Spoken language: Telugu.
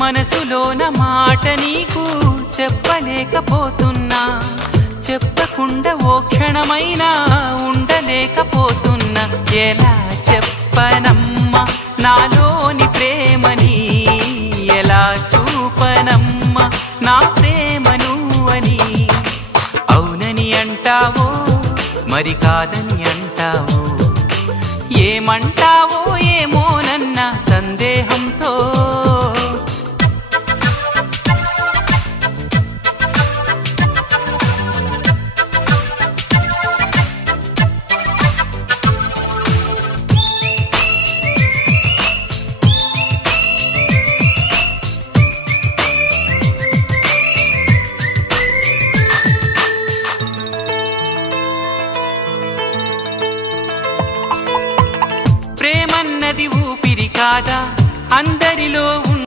మనసులోన మాట నీకు చెప్పలేకపోతున్నా, చెప్పకుండా ఓ క్షణమైనా ఉండలేకపోతున్నా. ఎలా చెప్పనమ్మా నాలోని ప్రేమని, ఎలా చూపనమ్మా నా ప్రేమను అని. అవునని అంటావో మరి కాదని